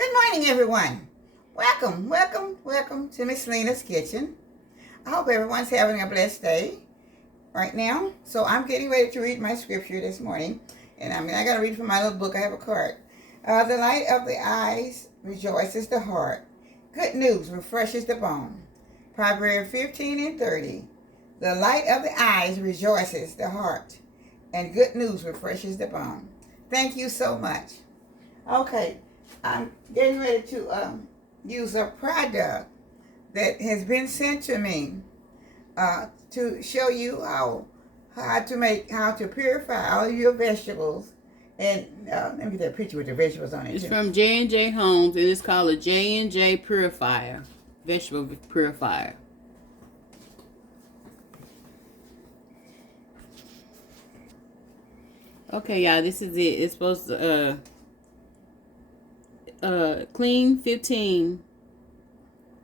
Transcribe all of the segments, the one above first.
Good morning, everyone. Welcome to Miss Lena's Kitchen. I hope everyone's having a blessed day right now. So I'm getting ready to read my scripture this morning. And I'm not going to read from my little book. I have a card. The light of the eyes rejoices the heart. Good news refreshes the bone. Proverbs 15:30. The light of the eyes rejoices the heart. And good news refreshes the bone. Thank you so much. Okay, I'm getting ready to use a product that has been sent to me to show you how to purify all your vegetables. And let me get that picture with the vegetables on it. It's from JNJ Homes, and it's called a JNJ Purifier, vegetable purifier. Okay, y'all, this is it. It's supposed to clean 15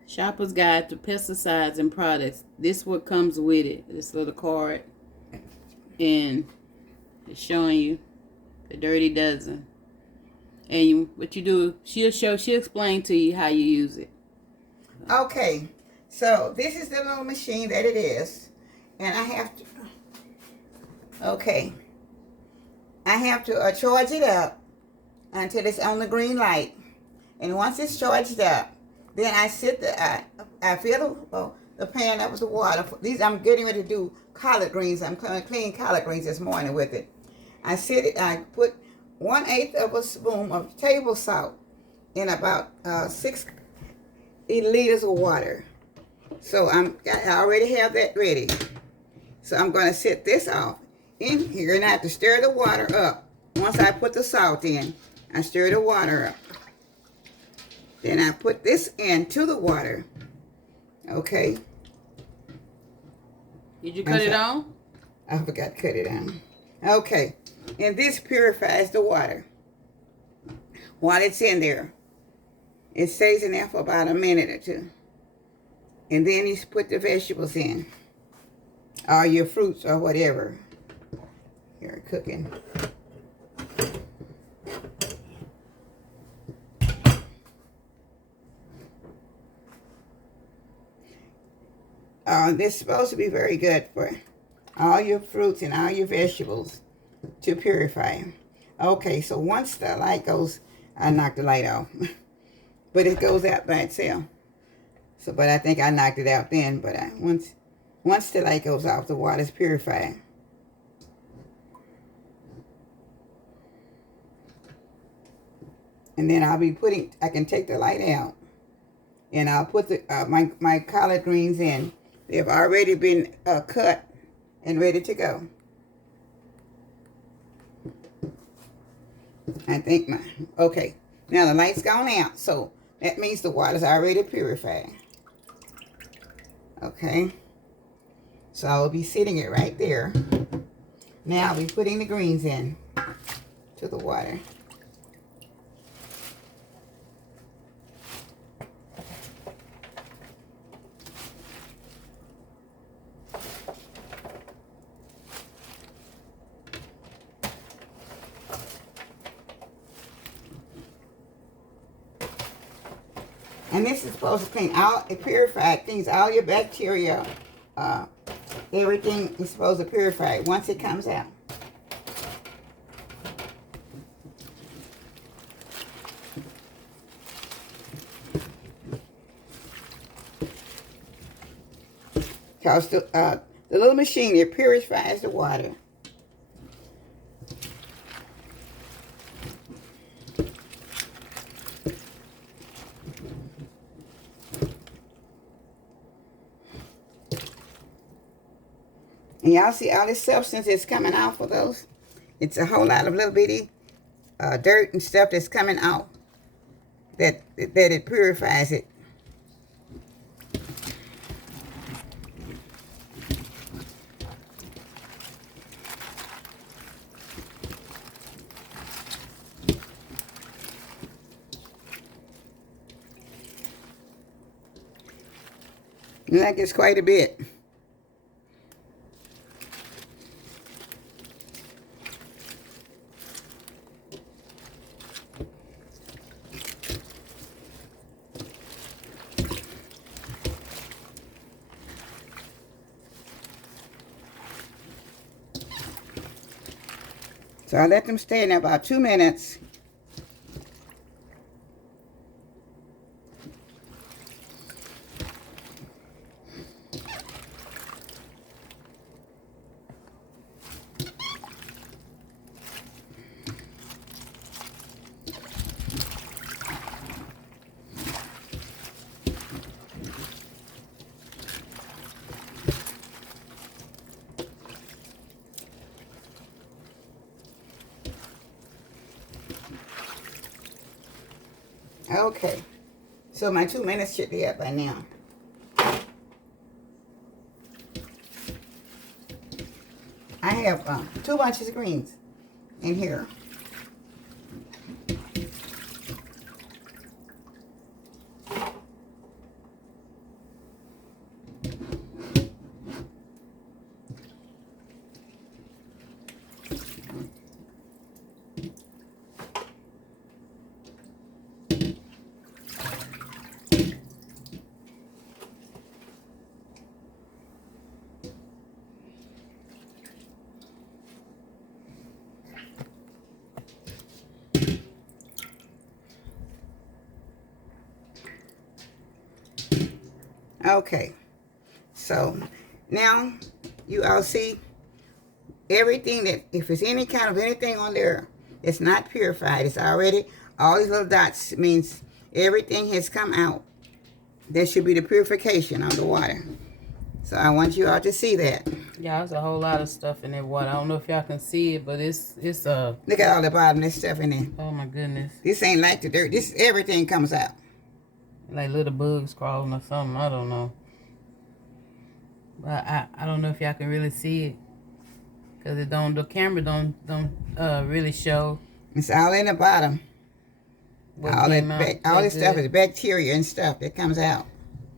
shopper's guide to pesticides and products. This what comes with it. This little card, and it's showing you the dirty dozen. And what you do, she'll explain to you how you use it. Okay, so this is the little machine that it is, and I have to charge it up until it's on the green light. And once it's charged up, then I fill the pan up with the water. These I'm getting ready to do collard greens. I'm cleaning collard greens this morning with it. I put 1/8 of a spoon of table salt in about 6 liters of water. So I already have that ready. So I'm going to set this off in here, and I have to stir the water up. Once I put the salt in, I stir the water up. Then I put this into the water. Okay. Did you cut it on? I forgot to cut it on. Okay. And this purifies the water while it's in there. It stays in there for about a minute or two. And then you put the vegetables in, or your fruits or whatever you're cooking. This is supposed to be very good for all your fruits and all your vegetables to purify. Okay, so once the light goes, I knocked the light off. But it goes out by itself. So, but I think I knocked it out then. But once the light goes off, the water's purified. And then I can take the light out, and I'll put my collard greens in. They've already been cut and ready to go. I think okay. Now the light's gone out, so that means the water's already purified. Okay. So I'll be sitting it right there. Now I'll be putting the greens in to the water. And this is supposed to purify things, all your bacteria, everything is supposed to purify once it comes out. Because the little machine, it purifies the water. And y'all see all this substance that's coming out for those? It's a whole lot of little bitty dirt and stuff that's coming out that it purifies it. And that gets quite a bit. So I let them stay in there about 2 minutes. Okay, so my 2 minutes should be up by now. I have 2 bunches of greens in here. Okay, so now you all see everything that, if there's any kind of anything on there that's not purified, it's already, all these little dots means everything has come out. There should be the purification on the water. So I want you all to see that. Yeah, there's a whole lot of stuff in that water. I don't know if y'all can see it, but it's Look at all the bottom of this stuff in there. oh my goodness. This ain't like the dirt. This, everything comes out. Like little bugs crawling or something. I don't know. But I don't know if y'all can really see it. Cause it don't, the camera don't really show. It's all in the bottom. All this stuff is bacteria and stuff that comes out.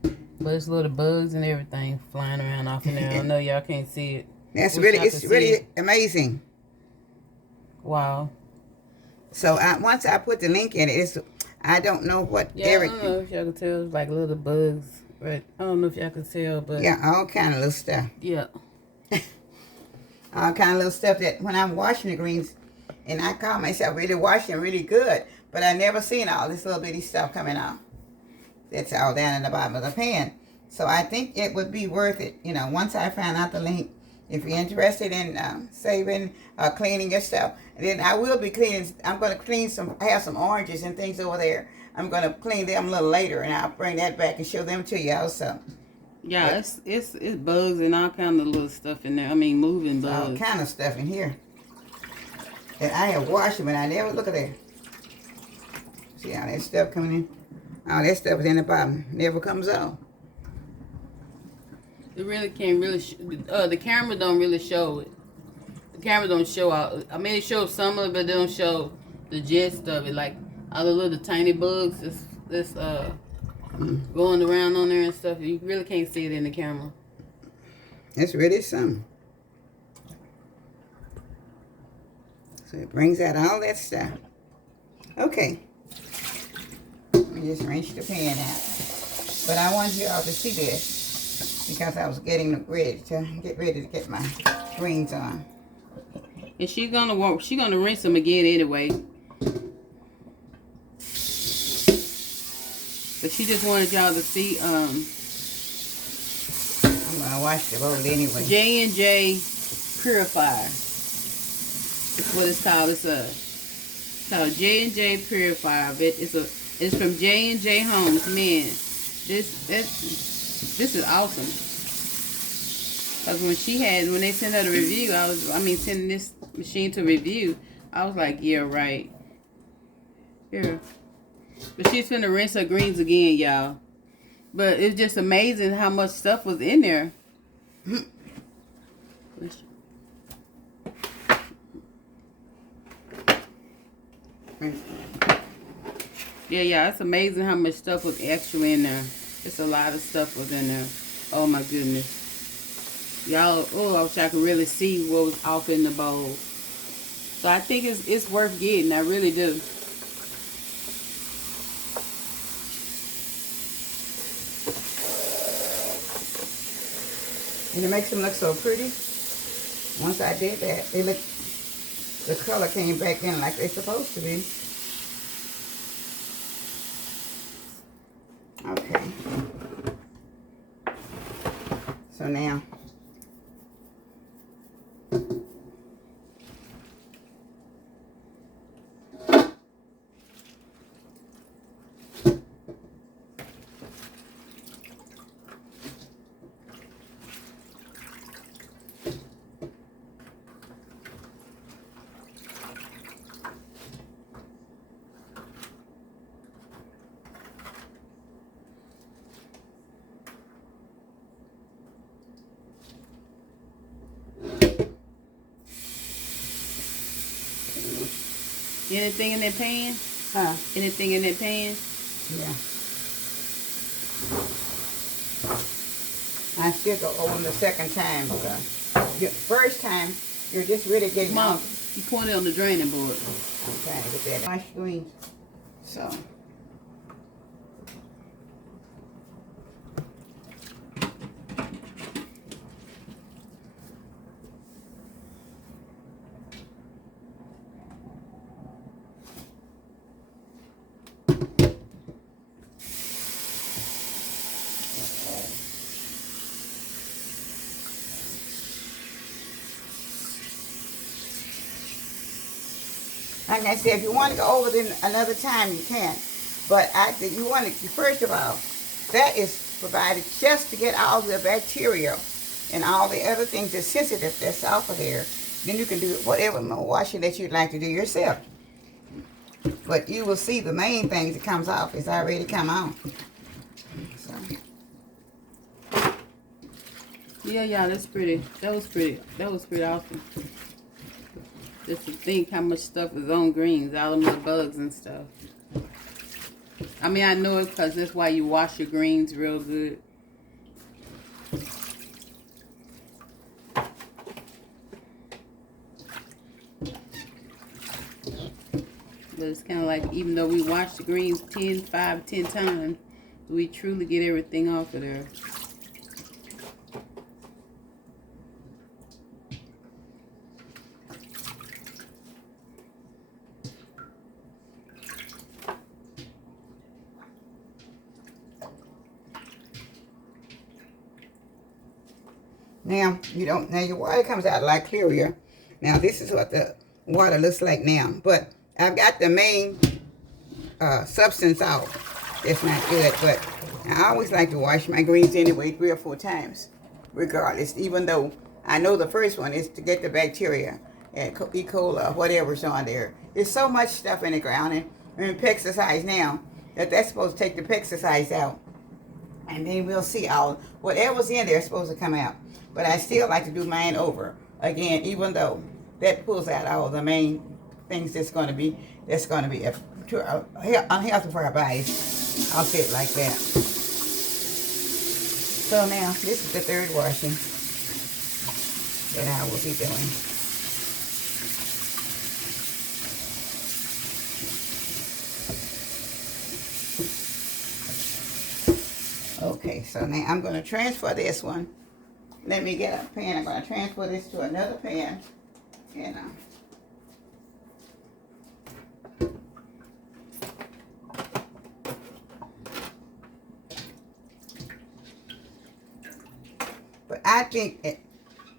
But it's little bugs and everything flying around off in there. I know y'all can't see it. That's really, it's really amazing. Wow. So once I put the link in it, I don't know what. Yeah, I don't know if y'all can tell. It's like little bugs, right? I don't know if y'all can tell, but yeah, all kind of little stuff. Yeah. All kind of little stuff that when I'm washing the greens, and I call myself really washing them really good, but I never seen all this little bitty stuff coming out. That's all down in the bottom of the pan. So I think it would be worth it, you know, once I find out the link. If you're interested in saving, cleaning your stuff, and then I will be cleaning. I'm going to clean some. I have some oranges and things over there. I'm going to clean them a little later, and I'll bring that back and show them to you also. Yeah, it's bugs and all kind of little stuff in there. I mean, moving bugs. All kind of stuff in here. And I have washed them, and I never look at that. See all that stuff coming in? All that stuff is in the bottom. Never comes out. It really can't really. The camera don't really show it. The camera don't show out. I mean, it shows some of it, but it don't show the gist of it. Like all the little tiny bugs that's going around on there and stuff. You really can't see it in the camera. It's really something. So it brings out all that stuff. Okay. Let me just rinse the pan out. But I want you all to see this because I was getting ready to get my greens on. And she's gonna rinse them again anyway. But she just wanted y'all to see I'm gonna wash the bowl anyway. JNJ Purify. That's what it's called. It's called JNJ Purifier. It's from JNJ Homes. Man, this is awesome. Cause when they sent her the review, sending this machine to review, I was like, yeah, right. Yeah. But she's finna rinse her greens again, y'all. But it's just amazing how much stuff was in there. Yeah, it's amazing how much stuff was actually in there. It's a lot of stuff was in there. Oh my goodness. Y'all, I wish I could really see what was off in the bowl. So I think it's worth getting. I really do. And it makes them look so pretty. Once I did that, they look the color came back in like it's supposed to be. Okay. So now, Anything in that pan? huh? Anything in that pan? Yeah. I still go over the second time because the first time you're just really getting Mom, off. you point it on the draining board. I'm trying to get that on screen. So. Like I said, if you want to go over it another time, you can. But you want to, first of all, that is provided just to get all the bacteria and all the other things that's sensitive that's off of there. Then you can do whatever more washing that you'd like to do yourself. But you will see the main things that comes off is already come out. So. Yeah, that's pretty. That was pretty awesome. Just to think how much stuff is on greens, all them little bugs and stuff. I mean, I know it because that's why you wash your greens real good. But it's kind of like, even though we wash the greens 10 times, we truly get everything off of there. Now, now your water comes out like clearer. Now, this is what the water looks like now. But I've got the main substance out. It's not good, but I always like to wash my greens anyway 3 or 4 times, regardless, even though I know the first one is to get the bacteria and E. coli or whatever's on there. There's so much stuff in the ground and pesticides now that's supposed to take the pesticides out. And then we'll see whatever's in there is supposed to come out. But I still like to do mine over again, even though that pulls out all the main things that's going to be unhealthy for our bodies. I'll say it like that. So now this is the third washing that I will be doing. Okay, so now I'm going to transfer this one. Let me get a pan. I'm going to transfer this to another pan. And but I think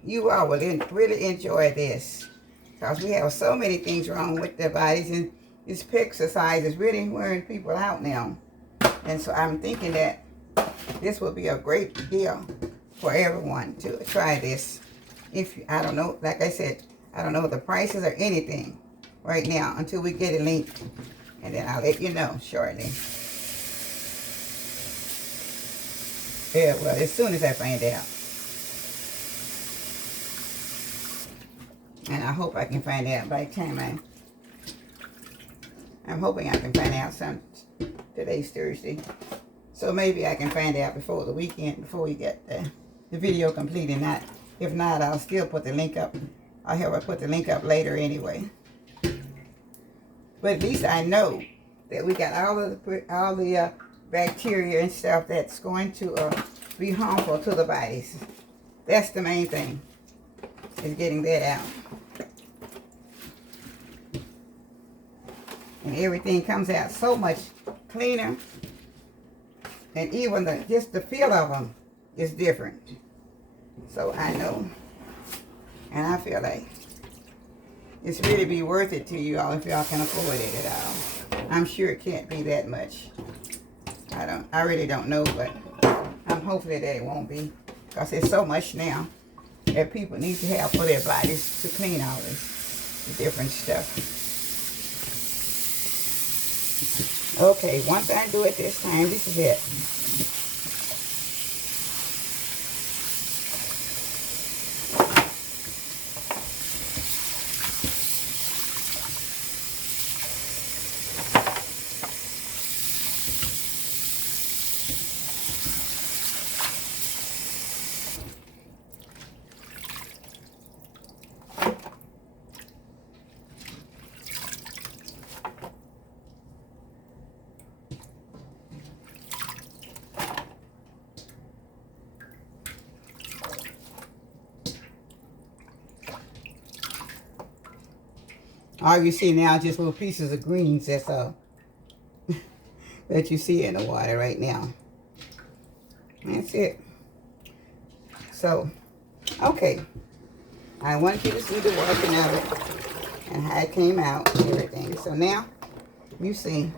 you all will really enjoy this, because we have so many things wrong with their bodies, and this exercise is really wearing people out now. And so I'm thinking that this will be a great deal for everyone to try this. I don't know, like I said, I don't know the prices or anything right now until we get a link, and then I'll let you know shortly. Yeah, well, as soon as I find out. And I hope I can find out by the time I'm hoping I can find out today's Thursday. So maybe I can find out before the weekend, before we get the video complete. And if not, I'll still put the link up. I'll have her put the link up later anyway. But at least I know that we got all the bacteria and stuff that's going to be harmful to the bodies. That's the main thing, is getting that out. And everything comes out so much cleaner. And even just the feel of them is different. So I know. And I feel like it's really be worth it to you all if y'all can afford it at all. I'm sure it can't be that much. I really don't know, but I'm hopefully that it won't be. Because there's so much now that people need to have for their bodies to clean all this different stuff. Okay, once I do it this time, this is it. All you see now is just little pieces of greens, that's all that you see in the water right now. That's it. So, okay. I wanted you to see the working of it and how it came out and everything. So now, you see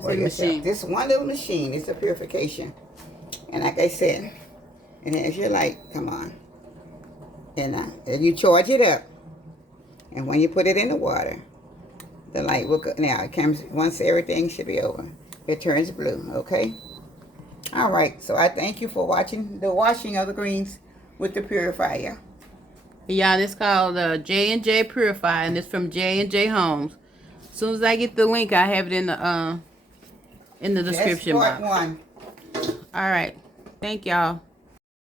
for yourself. This one little machine is a purification. And like I said, and as your light come on, and you charge it up. And when you put it in the water, the light will go. Now, it comes, once everything should be over, it turns blue, okay? All right, so I thank you for watching the washing of the greens with the purifier. Yeah, it's called JNJ Purify, and it's from JNJ Homes. As soon as I get the link, I have it in the description box. That's part one. All right. Thank y'all.